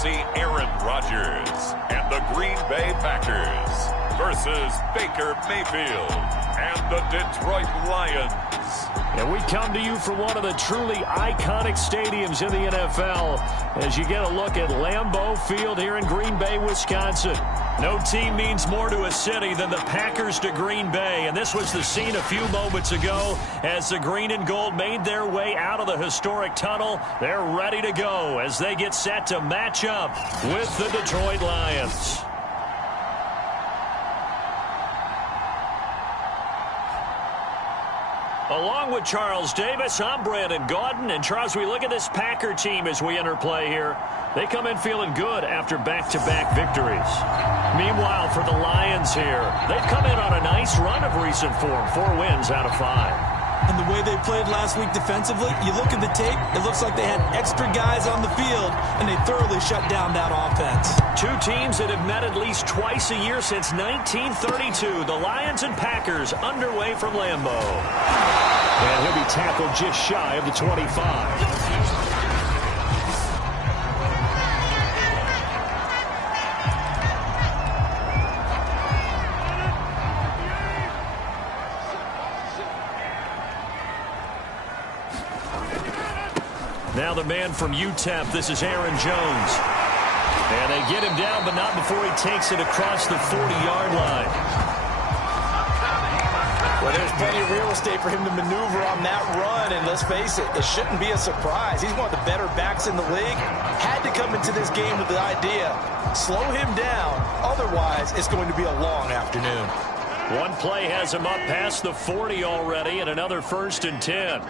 see Aaron Rodgers and the Green Bay Packers versus Baker Mayfield and the Detroit Lions. And we come to you from one of the truly iconic stadiums in the NFL as you get a look at Lambeau Field here in Green Bay, Wisconsin. No team means more to a city than the Packers to Green Bay, and this was the scene a few moments ago as the green and gold made their way out of the historic tunnel. They're ready to go as they get set to match up with the Detroit Lions. Along with Charles Davis, I'm Brandon Gaudin. And Charles, we look at this Packer team as we enter play here. They come in feeling good after back-to-back victories. Meanwhile, for the Lions here, they've come in on a nice run of recent form, 4 wins out of 5. And the way they played last week defensively, you look at the tape, it looks like they had extra guys on the field, and they thoroughly shut down that offense. 2 teams that have met at least twice a year since 1932. The Lions and Packers underway from Lambeau. And he'll be tackled just shy of the 25. Now the man from UTEP, this is Aaron Jones. And they get him down, but not before he takes it across the 40-yard line. Well, there's plenty of real estate for him to maneuver on that run, and let's face it, it shouldn't be a surprise. He's one of the better backs in the league. Had to come into this game with the idea, slow him down, otherwise it's going to be a long afternoon. One play has him up past the 40 already, and another 1st and 10.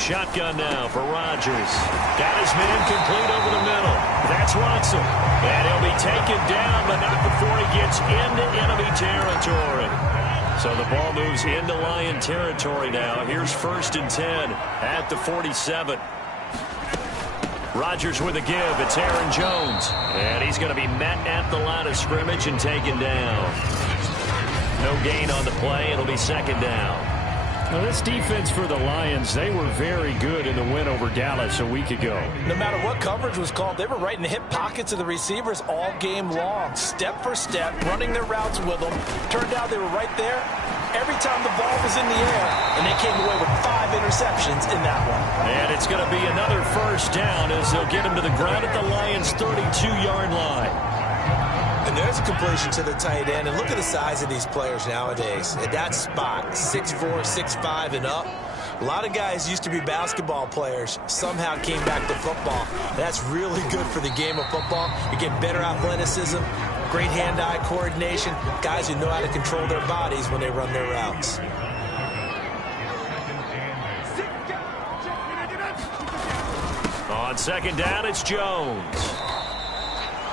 Shotgun now for Rodgers. Got his man complete over the middle. That's Watson. And he'll be taken down, but not before he gets into enemy territory. So the ball moves into Lion territory now. Here's 1st and 10 at the 47. Rodgers with a give. It's Aaron Jones. And he's going to be met at the line of scrimmage and taken down. No gain on the play. It'll be 2nd down. Now, this defense for the Lions, they were very good in the win over Dallas a week ago. No matter what coverage was called, they were right in the hip pockets of the receivers all game long, step for step, running their routes with them. Turned out they were right there every time the ball was in the air, and they came away with 5 interceptions in that one. And it's going to be another 1st down as they'll get him to the ground at the Lions' 32-yard line. And there's a completion to the tight end. And look at the size of these players nowadays. At that spot, 6'4", 6'5", and up. A lot of guys used to be basketball players, somehow came back to football. That's really good for the game of football. You get better athleticism, great hand-eye coordination, guys who know how to control their bodies when they run their routes. On 2nd down, it's Jones.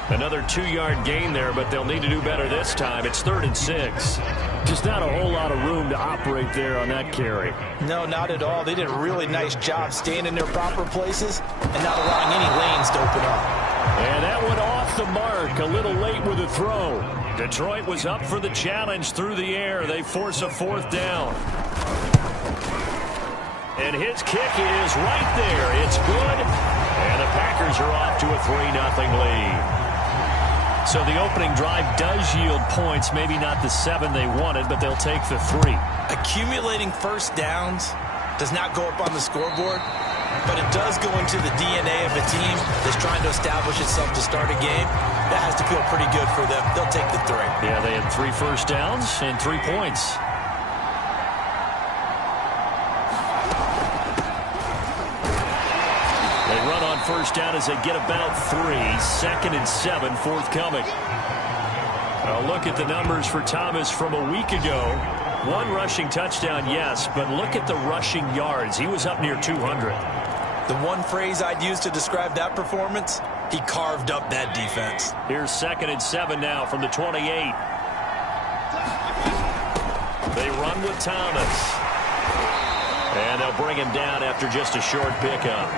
Another 2-yard gain there, but they'll need to do better this time. It's 3rd and 6. Just not a whole lot of room to operate there on that carry. No, not at all. They did a really nice job staying in their proper places and not allowing any lanes to open up. And that went off the mark, a little late with the throw. Detroit was up for the challenge through the air. They force a 4th down. And his kick is right there. It's good. And the Packers are off to a 3-0 lead. So the opening drive does yield points, maybe not the 7 they wanted, but they'll take the 3. Accumulating 1st downs does not go up on the scoreboard, but it does go into the DNA of a team that's trying to establish itself to start a game. That has to feel pretty good for them. They'll take the 3. Yeah, they had 3 1st downs and 3 points. They run on 1st down as they get about 3. 2nd and 7 forthcoming. A look at the numbers for Thomas from a week ago. 1 rushing touchdown, yes, but look at the rushing yards. He was up near 200. The one phrase I'd use to describe that performance, he carved up that defense. Here's 2nd and 7 now from the 28. They run with Thomas. And they'll bring him down after just a short pickup.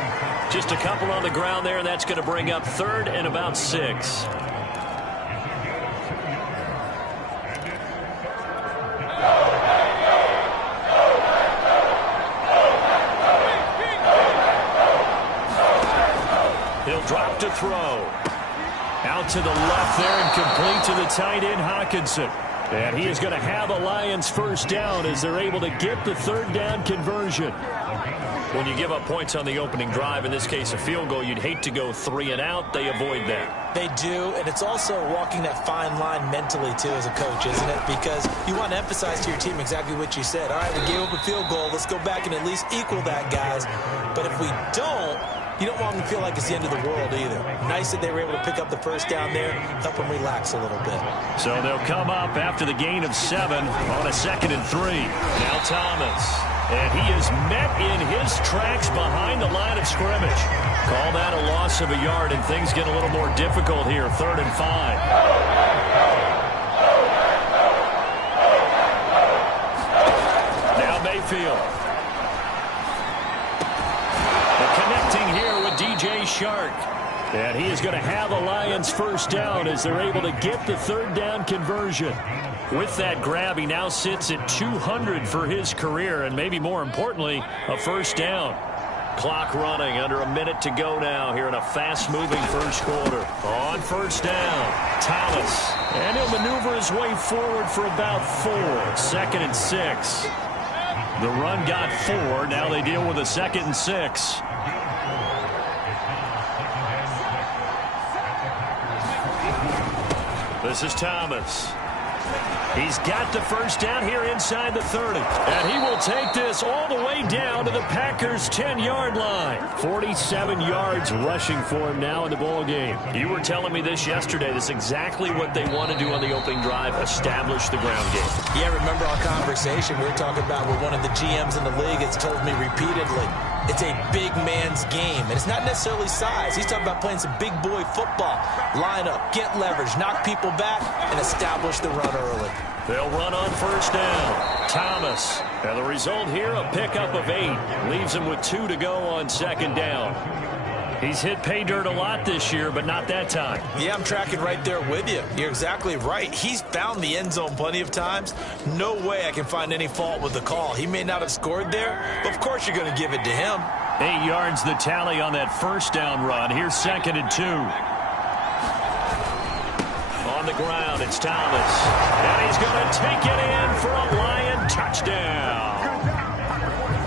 Just a couple on the ground there, and that's going to bring up 3rd and about 6. to throw. Out to the left there and complete to the tight end, Hockenson. And he is going to have a Lions first down as they're able to get the third down conversion. When you give up points on the opening drive, in this case a field goal, you'd hate to go 3 and out. They avoid that. They do, and it's also walking that fine line mentally, too, as a coach, isn't it? Because you want to emphasize to your team exactly what you said. All right, we gave up a field goal. Let's go back and at least equal that, guys. But if we don't, you don't want them to feel like it's the end of the world either. Nice that they were able to pick up the first down there, help them relax a little bit. So they'll come up after the gain of 7 on a 2nd and 3. Now Thomas. And he is met in his tracks behind the line of scrimmage. Call that a loss of a yard, and things get a little more difficult here. 3rd and 5. Now Mayfield. Connecting here with DJ Shark. And he is going to have a Lions first down as they're able to get the third down conversion. With that grab, he now sits at 200 for his career, and maybe more importantly, a first down. Clock running, under a minute to go now here in a fast-moving first quarter. On first down, Thomas. And he'll maneuver his way forward for about 4. 2nd and 6. The run got 4. Now they deal with a 2nd and 6. This is Thomas. He's got the first down here inside the 30. And he will take this all the way down to the Packers' 10-yard line. 47 yards rushing for him now in the ball game. You were telling me this yesterday. This is exactly what they want to do on the opening drive, establish the ground game. Yeah, remember our conversation we were talking about with one of the GMs in the league has told me repeatedly, it's a big man's game. And it's not necessarily size. He's talking about playing some big boy football. Line up, get leverage, knock people back, and establish the run early. They'll run on first down. Thomas. And the result here, a pickup of 8. Leaves him with 2 to go on 2nd down. He's hit pay dirt a lot this year, but not that time. Yeah, I'm tracking right there with you. You're exactly right. He's found the end zone plenty of times. No way I can find any fault with the call. He may not have scored there, but of course you're going to give it to him. 8 yards the tally on that first down run. Here's 2nd and 2. On the ground, it's Thomas. And he's going to take it in for a Lion touchdown.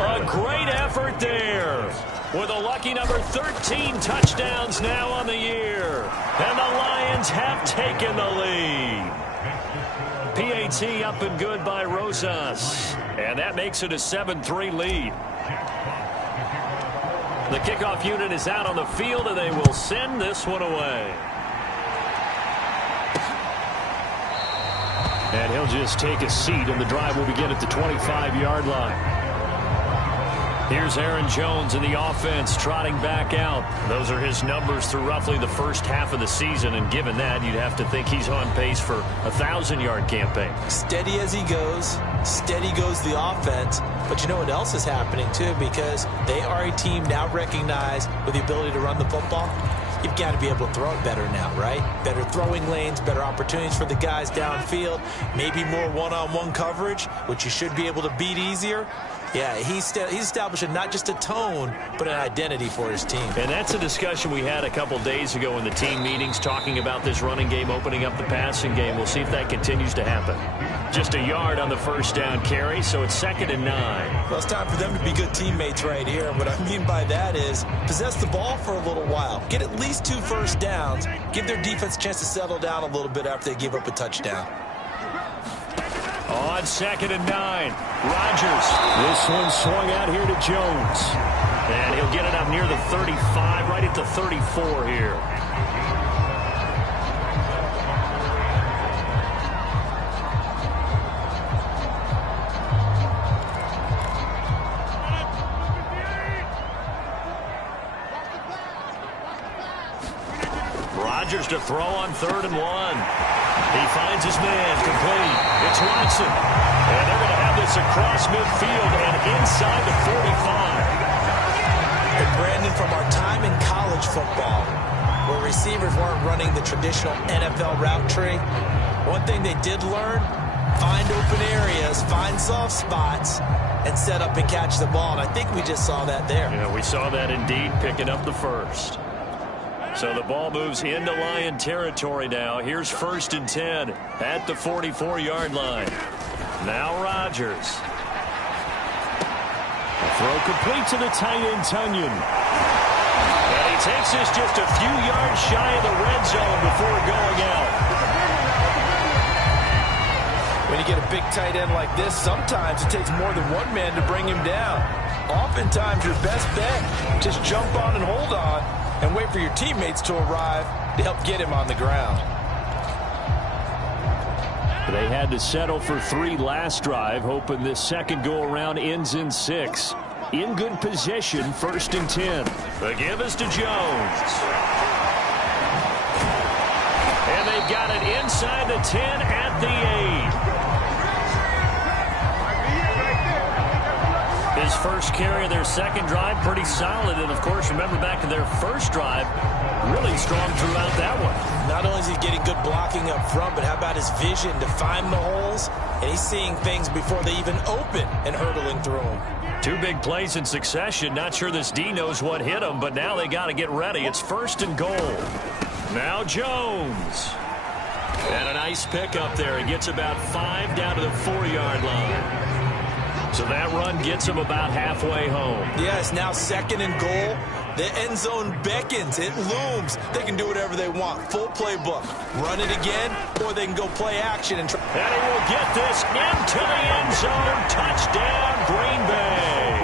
A great effort there. With a lucky number 13 touchdowns now on the year. And the Lions have taken the lead. PAT up and good by Rosas. And that makes it a 7-3 lead. The kickoff unit is out on the field, and they will send this one away. And he'll just take a seat, and the drive will begin at the 25-yard line. Here's Aaron Jones in the offense, trotting back out. Those are his numbers through roughly the first half of the season, and given that, you'd have to think he's on pace for a 1,000-yard campaign. Steady as he goes, steady goes the offense. But you know what else is happening, too, because they are a team now recognized with the ability to run the football. You've got to be able to throw it better now, right? Better throwing lanes, better opportunities for the guys downfield, maybe more one-on-one coverage, which you should be able to beat easier. Yeah, he's establishing not just a tone, but an identity for his team. And that's a discussion we had a couple days ago in the team meetings, talking about this running game, opening up the passing game. We'll see if that continues to happen. Just a yard on the first down carry, so it's 2nd and 9. Well, it's time for them to be good teammates right here. And what I mean by that is possess the ball for a little while. Get at least 2 first downs. Give their defense a chance to settle down a little bit after they give up a touchdown. On 2nd and 9, Rodgers. This one swung out here to Jones. And he'll get it up near the 35, right at the 34 here. Rodgers to throw on 3rd and 1. He finds his man, complete. It's Watson. And they're going to have this across midfield and inside the 45. And Brandon, from our time in college football, where receivers weren't running the traditional NFL route tree, one thing they did learn, find open areas, find soft spots, and set up and catch the ball. And I think we just saw that there. Yeah, we saw that indeed, picking up the first. So the ball moves into Lion territory now. Here's 1st and 10 at the 44-yard line. Now Rodgers. Throw complete to the tight end, Tonyan. And he takes this just a few yards shy of the red zone before going out. When you get a big tight end like this, sometimes it takes more than one man to bring him down. Oftentimes, your best bet, just jump on and hold on and wait for your teammates to arrive to help get him on the ground. They had to settle for 3 last drive, hoping this second go-around ends in 6. In good position, 1st and 10. The give is to Jones. And they've got it inside the 10 at the 8. His first carry of their second drive, pretty solid. And, of course, remember back to their first drive, really strong throughout that one. Not only is he getting good blocking up front, but how about his vision to find the holes? And he's seeing things before they even open and hurdling through them. 2 big plays in succession. Not sure this D knows what hit him, but now they got to get ready. It's 1st and goal. Now Jones. And a nice pick up there. He gets about 5 down to the 4-yard line. So that run gets him about halfway home. Yeah, it's now 2nd and goal. The end zone beckons. It looms. They can do whatever they want. Full playbook. Run it again, or they can go play action. And he will get this into the end zone. Touchdown, Green Bay.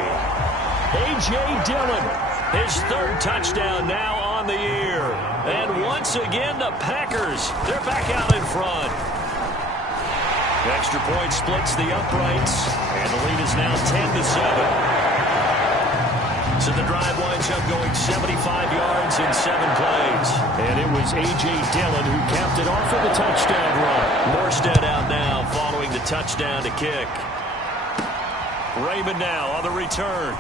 A.J. Dillon. His 3rd touchdown now on the year. And once again, the Packers, they're back out in front. The extra point splits the uprights, and the lead is now 10-7. So the drive winds up going 75 yards in 7 plays. And it was A.J. Dillon who capped it off with a touchdown run. Morstead out now following the touchdown to kick. Raymond now on the return.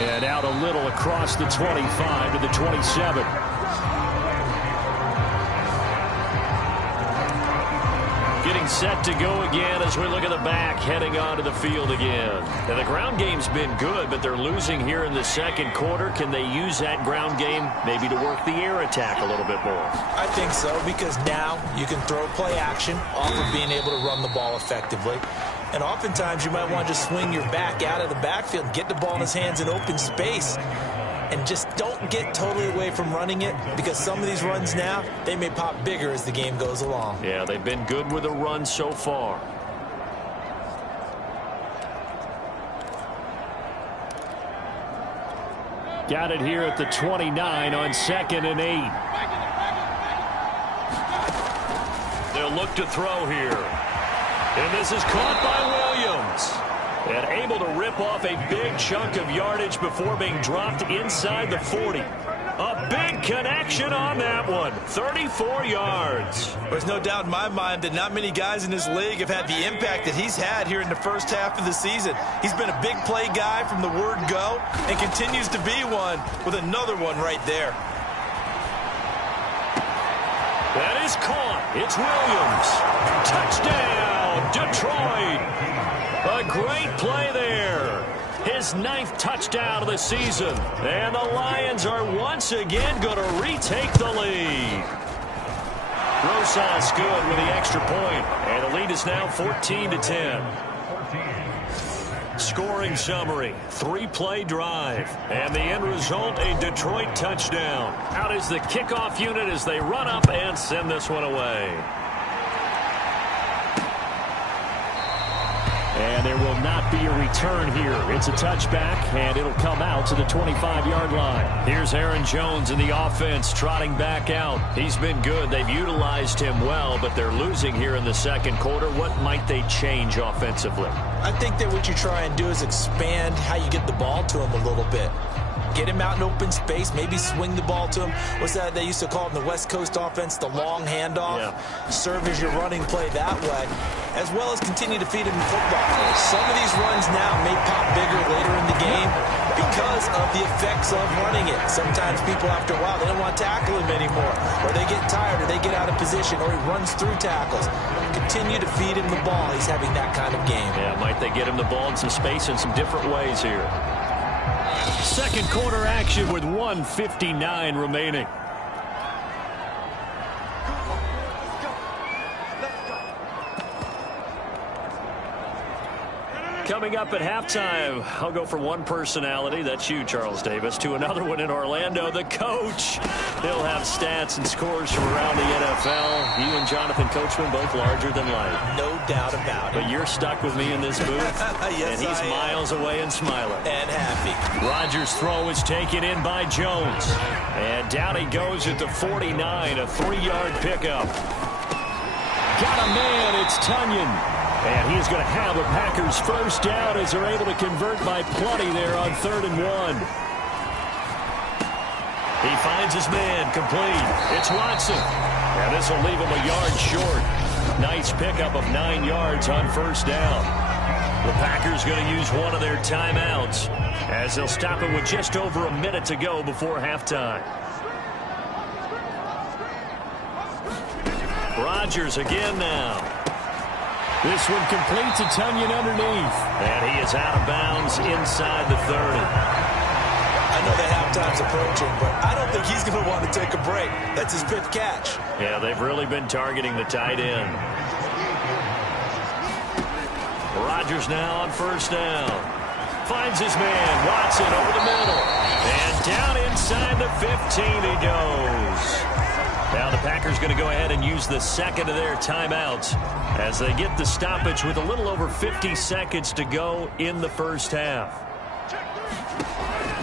And out a little across the 25 to the 27. Getting set to go again as we look at the back heading onto the field again. And the ground game's been good, but they're losing here in the second quarter. Can they use that ground game maybe to work the air attack a little bit more? I think so, because now you can throw play action off of being able to run the ball effectively. And oftentimes you might want to just swing your back out of the backfield and get the ball in his hands in open space. And just don't get totally away from running it, because some of these runs now, they may pop bigger as the game goes along. Yeah, they've been good with a run so far. Got it here at the 29 on 2nd and 8. They'll look to throw here. And this is caught by Williams. And able to rip off a big chunk of yardage before being dropped inside the 40. A big connection on that one. 34 yards. There's no doubt in my mind that not many guys in this league have had the impact that he's had here in the first half of the season. He's been a big play guy from the word go and continues to be one with another one right there. That is caught. It's Williams. Touchdown, Detroit. A great play there. His 9th touchdown of the season. And the Lions are once again going to retake the lead. Rosas good with the extra point. And the lead is now 14-10. Scoring summary, 3-play drive. And the end result, a Detroit touchdown. Out is the kickoff unit as they run up and send this one away. And there will not be a return here. It's a touchback, and it'll come out to the 25-yard line. Here's Aaron Jones in the offense trotting back out. He's been good. They've utilized him well, but they're losing here in the second quarter. What might they change offensively? I think that what you try and do is expand how you get the ball to him a little bit. Get him out in open space, maybe swing the ball to him. What's that they used to call it in the West Coast offense, the long handoff? Yeah. Serve as your running play that way, as well as continue to feed him football. Some of these runs now may pop bigger later in the game because of the effects of running it. Sometimes people, after a while, they don't want to tackle him anymore, or they get tired, or they get out of position, or he runs through tackles. Continue to feed him the ball. He's having that kind of game. Yeah, might they get him the ball in some space in some different ways here? Second quarter action with 1:59 remaining. Coming up at halftime, I'll go from one personality, that's you, Charles Davis, to another one in Orlando, the coach. He'll have stats and scores from around the NFL. You and Jonathan Coachman both larger than life. No doubt about it. But you're stuck with me in this booth. Yes, and he's miles away and smiling. And happy. Rodgers' throw is taken in by Jones. And down he goes at the 49, a 3-yard pickup. Got a man, it's Tonyan. And he's going to have a Packers first down as they're able to convert by plenty there on 3rd and 1. He finds his man, complete. It's Watson. And this will leave him a yard short. Nice pickup of 9 yards on first down. The Packers going to use one of their timeouts as they'll stop it with just over a minute to go before halftime. Rodgers again now. This one complete to Tonyan underneath. And he is out of bounds inside the 30. I know that halftime's approaching, but I don't think he's going to want to take a break. That's his 5th catch. Yeah, they've really been targeting the tight end. Rodgers now on first down. Finds his man, Watson over the middle. And down inside the 15 he goes. Now the Packers going to go ahead and use the second of their timeouts as they get the stoppage with a little over 50 seconds to go in the first half.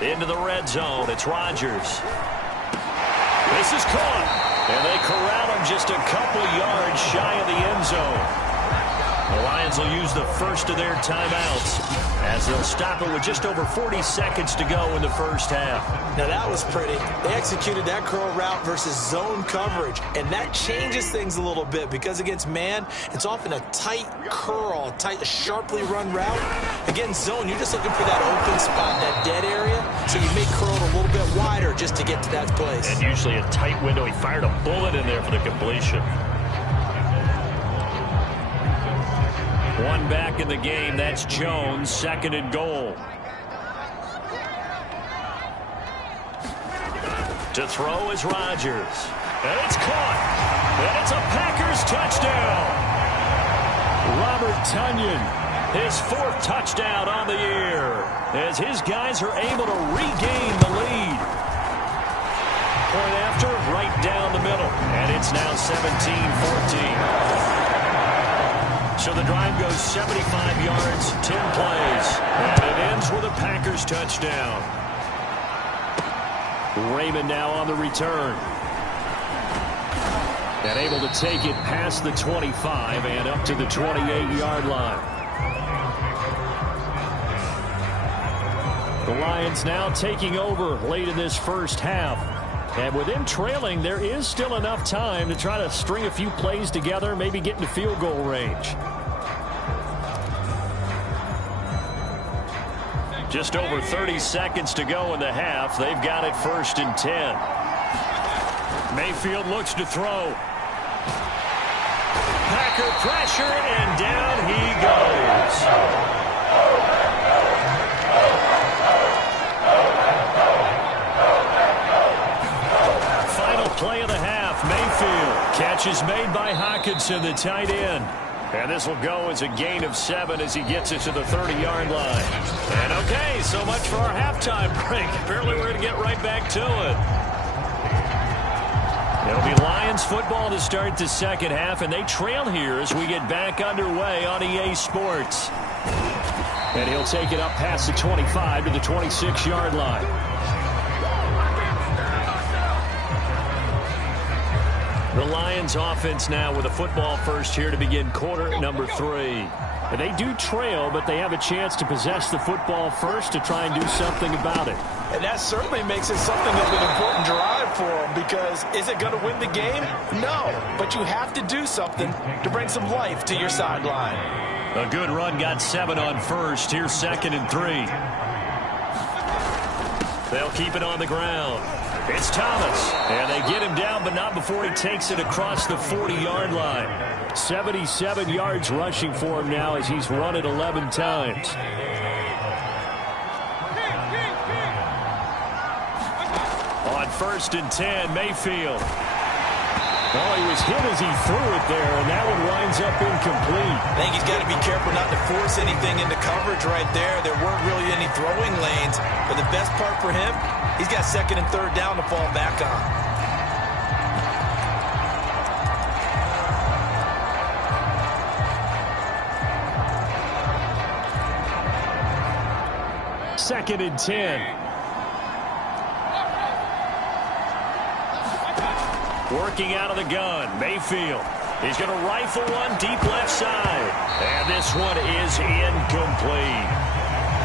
Into the red zone, it's Rodgers. This is caught, and they corral him just a couple yards shy of the end zone. The Lions will use the first of their timeouts as they'll stop it with just over 40 seconds to go in the first half. Now that was pretty. They executed that curl route versus zone coverage, and that changes things a little bit because against man, it's often a tight curl, tight, sharply run route. Against zone, you're just looking for that open spot, that dead area, so you may curl it a little bit wider just to get to that place. And usually a tight window. He fired a bullet in there for the completion. One back in the game, that's Jones, 2nd and goal. To throw is Rodgers. And it's caught. And it's a Packers touchdown. Robert Tonyan, his 4th touchdown on the year, as his guys are able to regain the lead. Point after, right down the middle. And it's now 17-14. So the drive goes 75 yards, 10 plays, and it ends with a Packers touchdown. Raymond now on the return. And able to take it past the 25 and up to the 28-yard line. The Lions now taking over late in this first half. And with them trailing, there is still enough time to try to string a few plays together, maybe get into field goal range. Just over 30 seconds to go in the half. They've got it 1st and 10. Mayfield looks to throw. Packer pressure, and down he goes. Final play of the half. Mayfield. Catch is made by Hockenson, the tight end. And this will go as a gain of 7 as he gets it to the 30-yard line. And okay, so much for our halftime break. Apparently we're going to get right back to it. It'll be Lions football to start the second half, and they trail here as we get back underway on EA Sports. And he'll take it up past the 25 to the 26-yard line. The Lions offense now with a football first here to begin quarter number 3. And they do trail, but they have a chance to possess the football first to try and do something about it. And that certainly makes it something of an important drive for them, because is it going to win the game? No, but you have to do something to bring some life to your sideline. A good run got 7 on first. Here's 2nd and 3. They'll keep it on the ground. It's Thomas, and they get him down, but not before he takes it across the 40-yard line. 77 yards rushing for him now as he's run it 11 times. 1st and 10. Mayfield. Oh, he was hit as he threw it there, and that one winds up incomplete. I think he's got to be careful not to force anything into coverage right there. There weren't really any throwing lanes, but the best part for him, he's got 2nd and 3rd down to fall back on. 2nd and 10. Working out of the gun, Mayfield. He's going to rifle one deep left side. And this one is incomplete.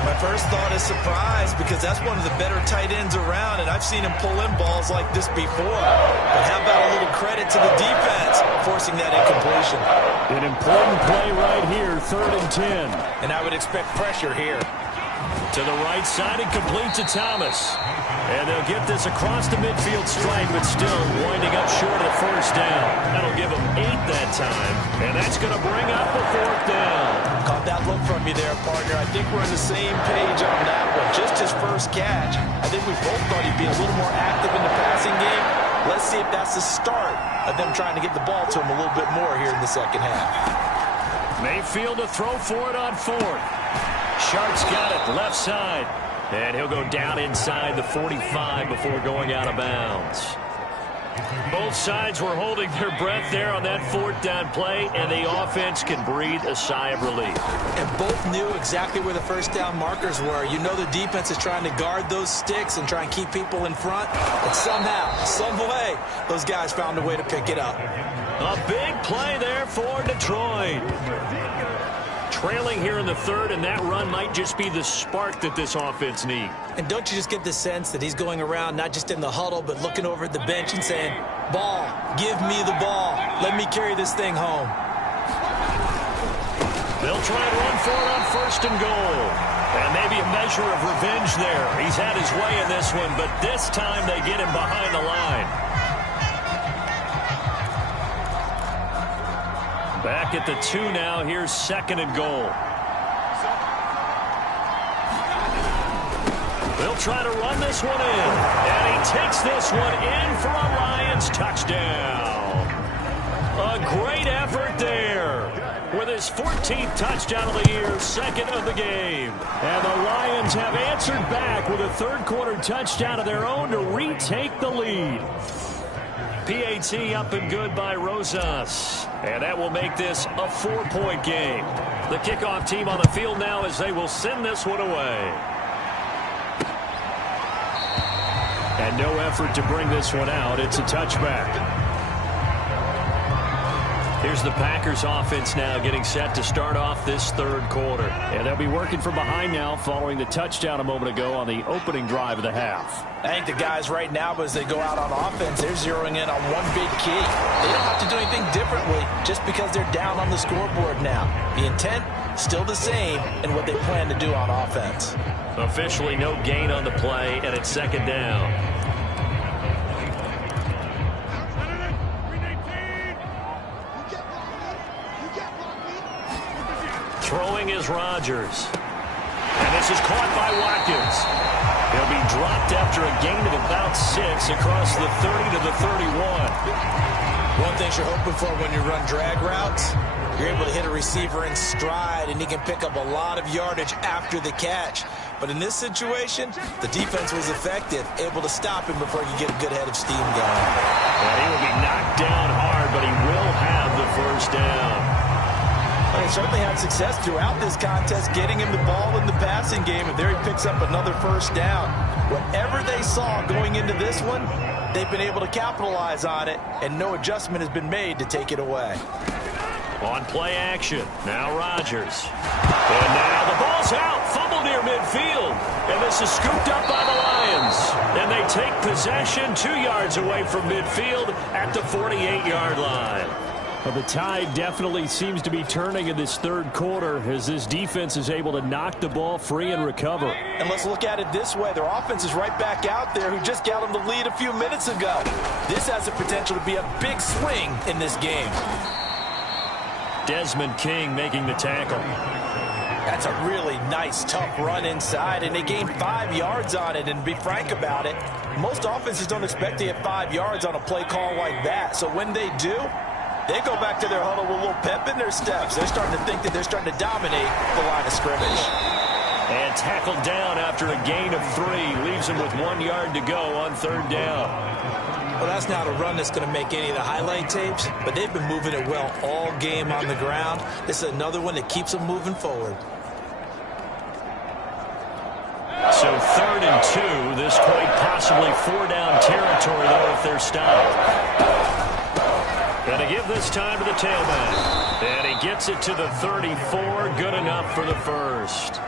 My first thought is surprise because that's one of the better tight ends around, and I've seen him pull in balls like this before. But how about a little credit to the defense forcing that incompletion? An important play right here, 3rd and 10. And I would expect pressure here. To the right side and complete to Thomas. And they'll get this across the midfield stripe, but still winding up short of the 1st down. That'll give them 8 that time. And that's going to bring up a 4th down. Caught that look from you there, partner. I think we're on the same page on that one. Just his first catch. I think we both thought he'd be a little more active in the passing game. Let's see if that's the start of them trying to get the ball to him a little bit more here in the second half. Mayfield to throw for it on 4th. Sharp's got it left side. And he'll go down inside the 45 before going out of bounds. Both sides were holding their breath there on that 4th down play, and the offense can breathe a sigh of relief. And both knew exactly where the 1st down markers were. You know the defense is trying to guard those sticks and try and keep people in front. And somehow, some way, those guys found a way to pick it up. A big play there for Detroit. Trailing here in the 3rd, and that run might just be the spark that this offense needs. And don't you just get the sense that he's going around not just in the huddle, but looking over at the bench and saying, ball, give me the ball. Let me carry this thing home. They'll try and run for it on 1st and goal. And maybe a measure of revenge there. He's had his way in this one, but this time they get him behind the line. Back at the 2 now. Here's 2nd and goal. They'll try to run this one in. And he takes this one in for a Lions touchdown. A great effort there. With his 14th touchdown of the year, 2nd of the game. And the Lions have answered back with a 3rd quarter touchdown of their own to retake the lead. PAT up and good by Rosas. And that will make this a 4-point game. The kickoff team on the field now as they will send this one away. And no effort to bring this one out. It's a touchback. Here's the Packers offense now getting set to start off this 3rd quarter. And they'll be working from behind now following the touchdown a moment ago on the opening drive of the half. I think the guys right now, as they go out on offense, they're zeroing in on one big key. They don't have to do anything differently just because they're down on the scoreboard now. The intent, still the same in what they plan to do on offense. Officially no gain on the play, and it's 2nd down. Throwing is Rodgers. And this is caught by Watkins. He'll be dropped after a gain of about 6 across the 30 to the 31. One thing you're hoping for when you run drag routes, you're able to hit a receiver in stride, and he can pick up a lot of yardage after the catch. But in this situation, the defense was effective, able to stop him before you get a good head of steam going. And he will be knocked down hard, but he will have the 1st down. He certainly had success throughout this contest, getting him the ball in the passing game, and there he picks up another 1st down. Whatever they saw going into this one, they've been able to capitalize on it, and no adjustment has been made to take it away. On play action, now Rodgers. And now the ball's out, fumble near midfield. And this is scooped up by the Lions. And they take possession 2 yards away from midfield at the 48-yard line. Well, the tide definitely seems to be turning in this 3rd quarter as this defense is able to knock the ball free and recover. And let's look at it this way. Their offense is right back out there who just got them the lead a few minutes ago. This has the potential to be a big swing in this game. Desmond King making the tackle. That's a really nice, tough run inside, and they gained 5 yards on it. And to be frank about it, Most offenses don't expect to get 5 yards on a play call like that. So when they do, they go back to their huddle with a little pep in their steps. They're starting to think that they're starting to dominate the line of scrimmage. And tackled down after a gain of 3. Leaves him with 1 yard to go on 3rd down. Well, that's not a run that's going to make any of the highlight tapes, but they've been moving it well all game on the ground. This is another one that keeps them moving forward. So 3rd and 2. This quite possibly 4-down territory, though, if they're stopped. Going to give this time to the tailback. And he gets it to the 34. Good enough for the first.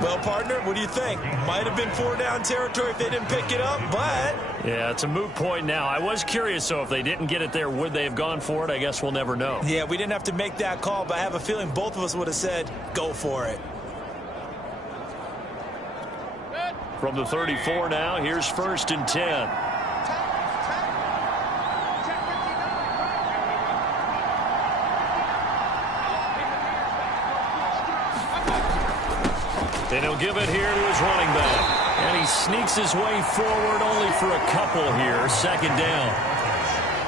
Well, partner, what do you think? Might have been 4-down territory if they didn't pick it up, but... Yeah, it's a moot point now. I was curious, so if they didn't get it there, would they have gone for it? I guess we'll never know. Yeah, we didn't have to make that call, but I have a feeling both of us would have said, go for it. From the 34 now, here's 1st and 10. And he'll give it here to his running back. And he sneaks his way forward only for a couple here. 2nd down.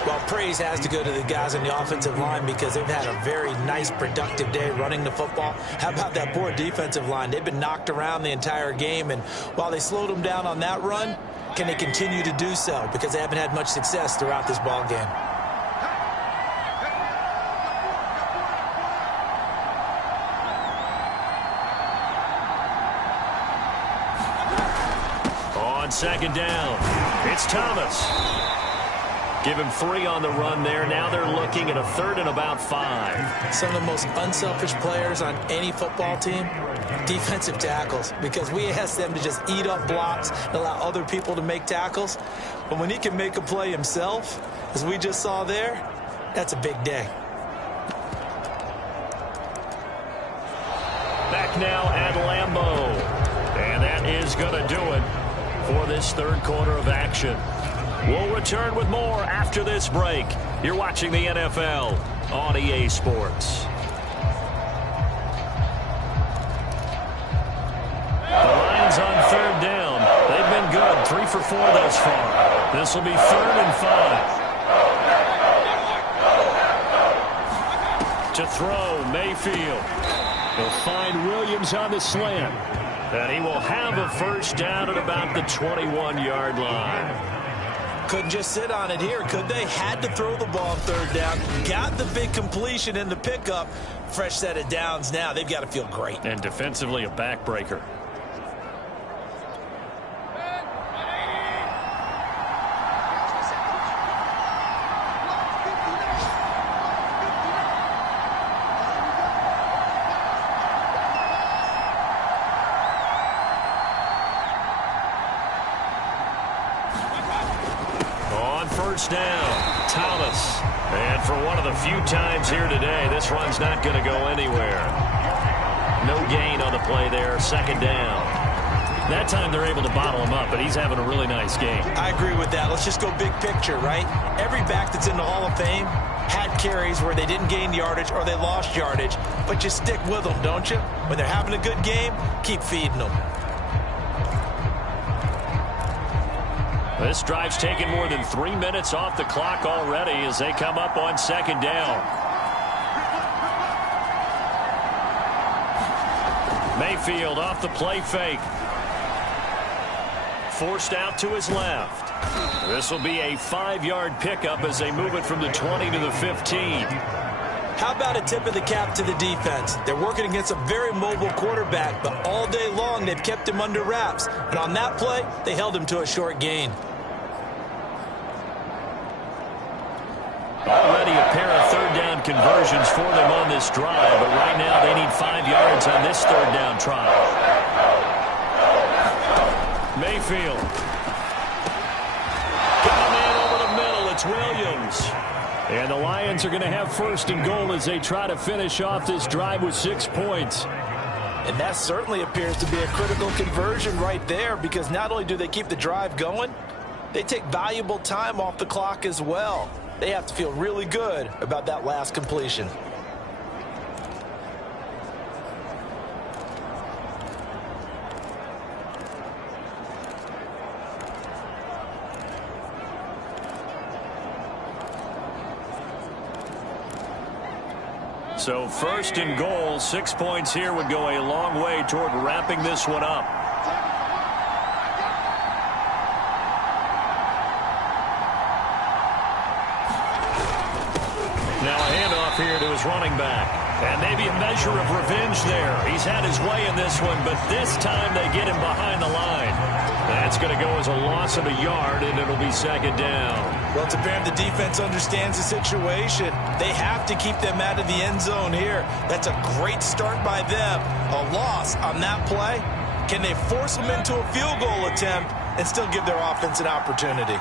Well, praise has to go to the guys on the offensive line because they've had a very nice, productive day running the football. How about that poor defensive line? They've been knocked around the entire game, and while they slowed them down on that run, can they continue to do so? Because they haven't had much success throughout this ball game. On 2nd down, it's Thomas. Give him 3 on the run there. Now they're looking at a 3rd and about 5. Some of the most unselfish players on any football team, defensive tackles, because we ask them to just eat up blocks and allow other people to make tackles. But when he can make a play himself, as we just saw there, that's a big day. Back now at Lambeau. And that is going to do it for this 3rd quarter of action. We'll return with more after this break. You're watching the NFL on EA Sports. The Lions on 3rd down. They've been good. 3 for 4 thus far. This will be 3rd and 5. To throw, Mayfield. He'll find Williams on the slant. And he will have a 1st down at about the 21-yard line. Couldn't just sit on it here, could they? Had to throw the ball on 3rd down. Got the big completion in the pickup. Fresh set of downs now. They've got to feel great. And defensively a backbreaker. Down, Thomas. And for one of the few times here today, this run's not going to go anywhere. No gain on the play there. 2nd down. That time they're able to bottle him up, but he's having a really nice game. I agree with that. Let's just go big picture, right? Every back that's in the Hall of Fame had carries where they didn't gain yardage or they lost yardage, but you stick with them, don't you? When they're having a good game, keep feeding them. This drive's taken more than 3 minutes off the clock already as they come up on 2nd down. Mayfield off the play fake. Forced out to his left. This will be a 5-yard pickup as they move it from the 20 to the 15. How about a tip of the cap to the defense? They're working against a very mobile quarterback, but all day long they've kept him under wraps. And on that play, they held him to a short gain. Already a pair of 3rd down conversions for them on this drive, but right now they need 5 yards on this 3rd down try. Mayfield. Got a man over the middle. It's Williams. And the Lions are going to have 1st and goal as they try to finish off this drive with 6 points. And that certainly appears to be a critical conversion right there, because not only do they keep the drive going, they take valuable time off the clock as well. They have to feel really good about that last completion. So first and goal, 6 points here would go a long way toward wrapping this one up. Now a handoff here to his running back. And maybe a measure of revenge there. He's had his way in this one, but this time they get him behind the line. That's going to go as a loss of a yard, and it'll be second down. Well, it's apparent the defense understands the situation. They have to keep them out of the end zone here. That's a great start by them. A loss on that play. Can they force them into a field goal attempt and still give their offense an opportunity?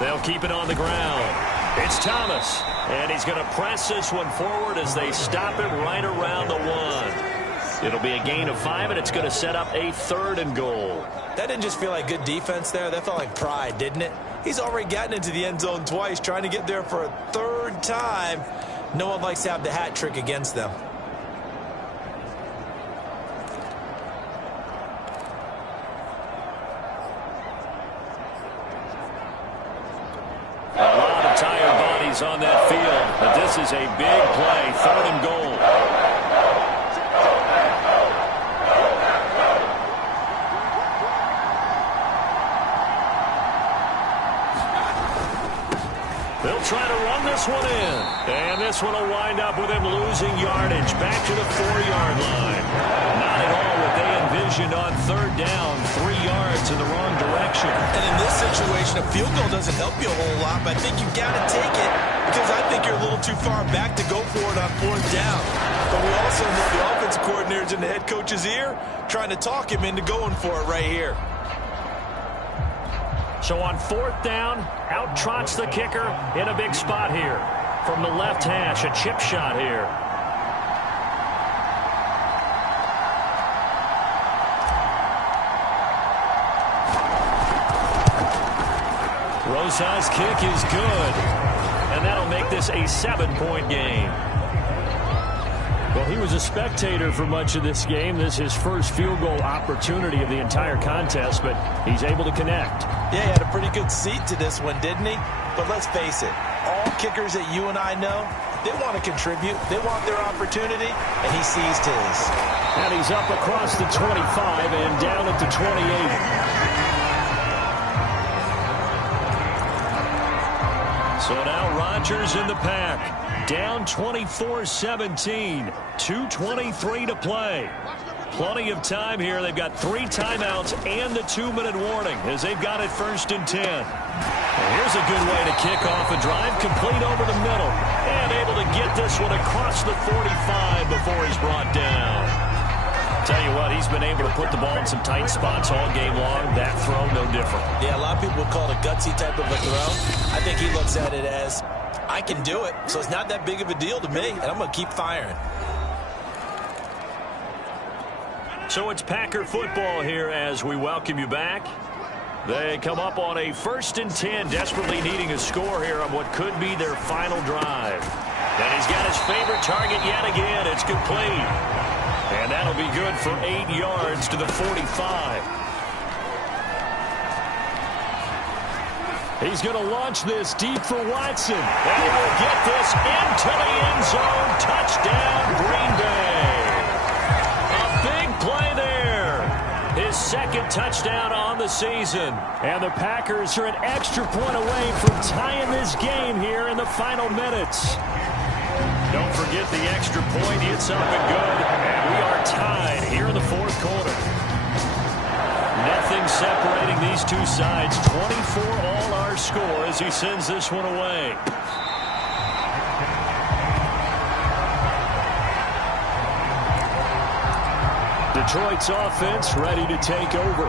They'll keep it on the ground. It's Thomas, and he's going to press this one forward as they stop it right around the 1. It'll be a gain of 5, and it's going to set up a 3rd and goal. That didn't just feel like good defense there. That felt like pride, didn't it? He's already gotten into the end zone twice, trying to get there for a 3rd time. No one likes to have the hat trick against them. A lot of tired bodies on that field, but this is a big play, 3rd and goal. They'll try to run this one in, and this one will wind up with him losing yardage back to the 4-yard line. Not at all what they envisioned on 3rd down, 3 yards in the wrong direction. And in this situation, a field goal doesn't help you a whole lot, but I think you've got to take it because I think you're a little too far back to go for it on 4th down. But we also know the offensive coordinator's in the head coach's ear trying to talk him into going for it right here. So on 4th down, out trots the kicker in a big spot here. From the left hash, a chip shot here. Rosas' kick is good. And that'll make this a 7-point game. Well, he was a spectator for much of this game. This is his first field goal opportunity of the entire contest, but he's able to connect. Yeah, he had a pretty good seat to this one, didn't he? But let's face it, all kickers that you and I know, they want to contribute. They want their opportunity, and he seized his. And he's up across the 25 and down at the 28. So now Rodgers in the pack. Down 24-17. 2:23 to play. Plenty of time here. They've got 3 timeouts and the 2-minute warning as they've got it 1st and 10. And here's a good way to kick off a drive. Complete over the middle. And able to get this one across the 45 before he's brought down. Tell you what, he's been able to put the ball in some tight spots all game long. That throw, no different. Yeah, a lot of people would call it a gutsy type of a throw. I think he looks at it as, I can do it, so it's not that big of a deal to me, and I'm going to keep firing. So it's Packer football here as we welcome you back. They come up on a 1st and 10, desperately needing a score here on what could be their final drive. And he's got his favorite target yet again. It's complete. And that'll be good for 8 yards to the 45. He's going to launch this deep for Watson. And he will get this into the end zone. Touchdown, Green Bay. A big play there. His 2nd touchdown on the season. And the Packers are an extra point away from tying this game here in the final minutes. Don't forget the extra point. It's up and good. And we are tied here in the 4th quarter. Nothing separating these two sides. 24 all our score as he sends this one away. Detroit's offense ready to take over.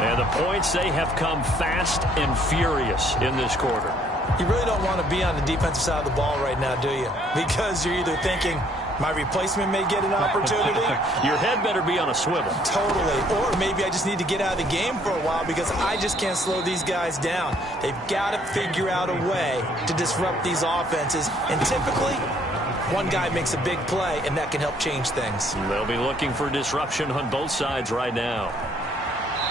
And the points, they have come fast and furious in this quarter. You really don't want to be on the defensive side of the ball right now, do you? Because you're either thinking, my replacement may get an opportunity. Your head better be on a swivel. Totally. Or maybe I just need to get out of the game for a while because I just can't slow these guys down. They've got to figure out a way to disrupt these offenses. And typically, One guy makes a big play, and that can help change things. They'll be looking for disruption on both sides right now.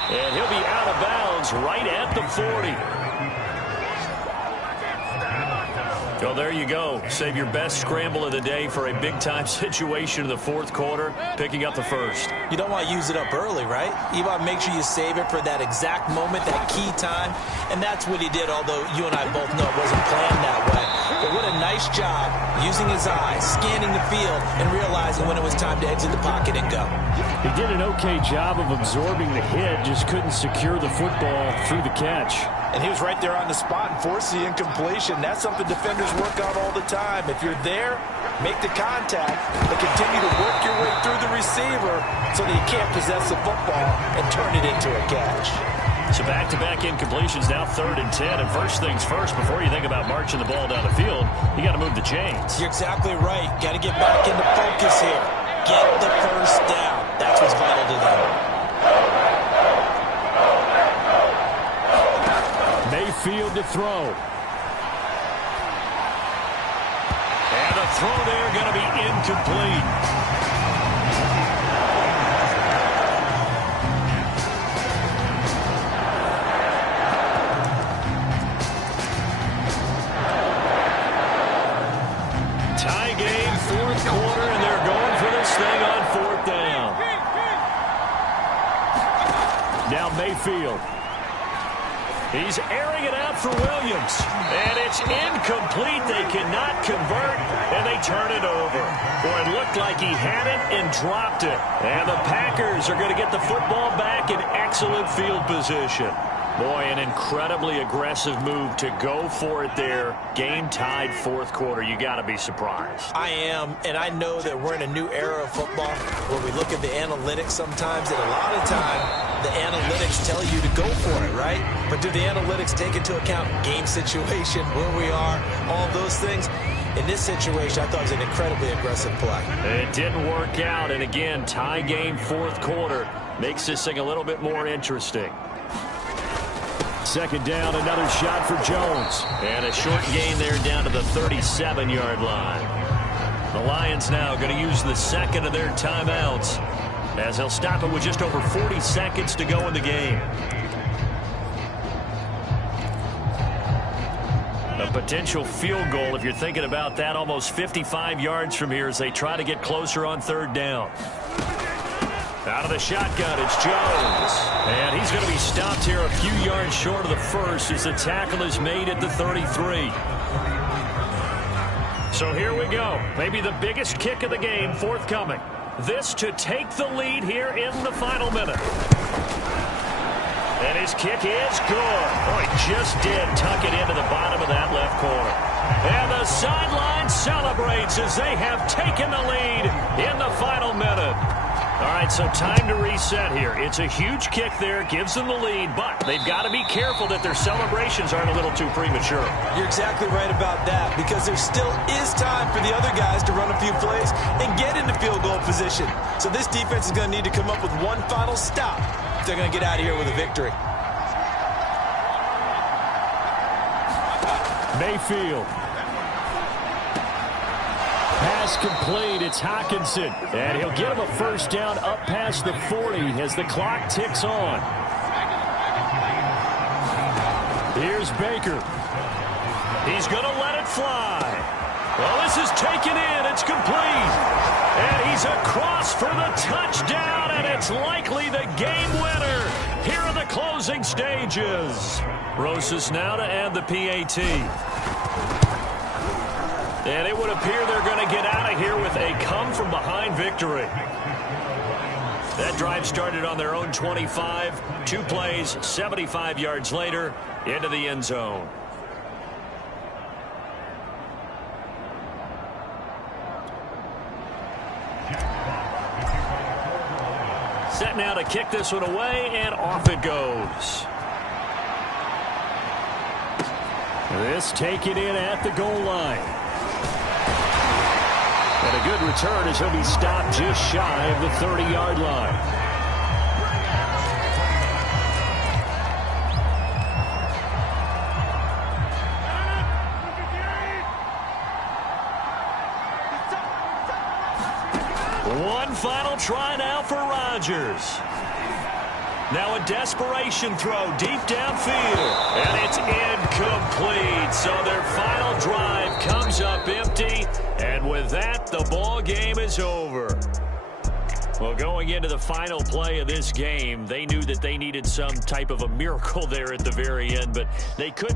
And he'll be out of bounds right at the 40. Well, there you go. Save your best scramble of the day for a big-time situation in the fourth quarter, picking up the first. You don't want to use it up early, right? You want to make sure you save it for that exact moment, that key time. And that's what he did, although you and I both know it wasn't planned that way. But what a nice job using his eyes, scanning the field, and realizing when it was time to exit the pocket and go. He did an okay job of absorbing the hit, just couldn't secure the football through the catch. And he was right there on the spot and forced the incompletion. That's something defenders work on all the time. If you're there, make the contact, but continue to work your way through the receiver so that you can't possess the football and turn it into a catch. So back-to-back incompletions, now 3rd and 10. And first things first, before you think about marching the ball down the field, you got to move the chains. You're exactly right. Got to get back into focus here. Get the first down. That's what's vital to them. Mayfield to throw. And the throw there going to be incomplete. Tie game, fourth quarter, and they're going for this thing on 4th down. Now Mayfield. He's airing it out for Williams. And it's incomplete. They cannot convert, and they turn it over. Boy, it looked like he had it and dropped it. And the Packers are going to get the football back in excellent field position. Boy, an incredibly aggressive move to go for it there. Game tied, fourth quarter. You got to be surprised. I am, and I know that we're in a new era of football where we look at the analytics sometimes, and a lot of time the analytics tell you to go for it, right? But do the analytics take into account game situation, where we are, all those things? In this situation, I thought it was an incredibly aggressive play. It didn't work out, and again, tie game, fourth quarter. Makes this thing a little bit more interesting. 2nd down, another shot for Jones. And a short gain there down to the 37-yard line. The Lions now going to use the second of their timeouts as they'll stop it with just over 40 seconds to go in the game. A potential field goal, if you're thinking about that, almost 55 yards from here as they try to get closer on 3rd down. Out of the shotgun, it's Jones. And he's going to be stopped here a few yards short of the first as the tackle is made at the 33. So here we go. Maybe the biggest kick of the game forthcoming. This to take the lead here in the final minute. And his kick is good. Oh, he just did tuck it into the bottom of that left corner. And the sideline celebrates as they have taken the lead in the final minute. All right, so time to reset here. It's a huge kick there, gives them the lead, but they've got to be careful that their celebrations aren't a little too premature. You're exactly right about that, because there still is time for the other guys to run a few plays and get into field goal position. So this defense is going to need to come up with one final stop if they're going to get out of here with a victory. Mayfield. Pass complete. It's Hockenson. And he'll get him a first down up past the 40 as the clock ticks on. Here's Baker. He's going to let it fly. Well, this is taken in. It's complete. And he's across for the touchdown, and it's likely the game winner here in the closing stages. Rosas now to add the PAT. And it would appear they're going to get out of here with a come-from-behind victory. That drive started on their own 25. 2 plays, 75 yards later, into the end zone. Set now to kick this one away, and off it goes. This taken in at the goal line. And a good return as he'll be stopped just shy of the 30-yard line. One final try now for Rodgers. Now a desperation throw deep downfield, and it's incomplete. So their final drive comes up empty, and with that, the ball game is over. Well, going into the final play of this game, they knew that they needed some type of a miracle there at the very end, but they couldn't.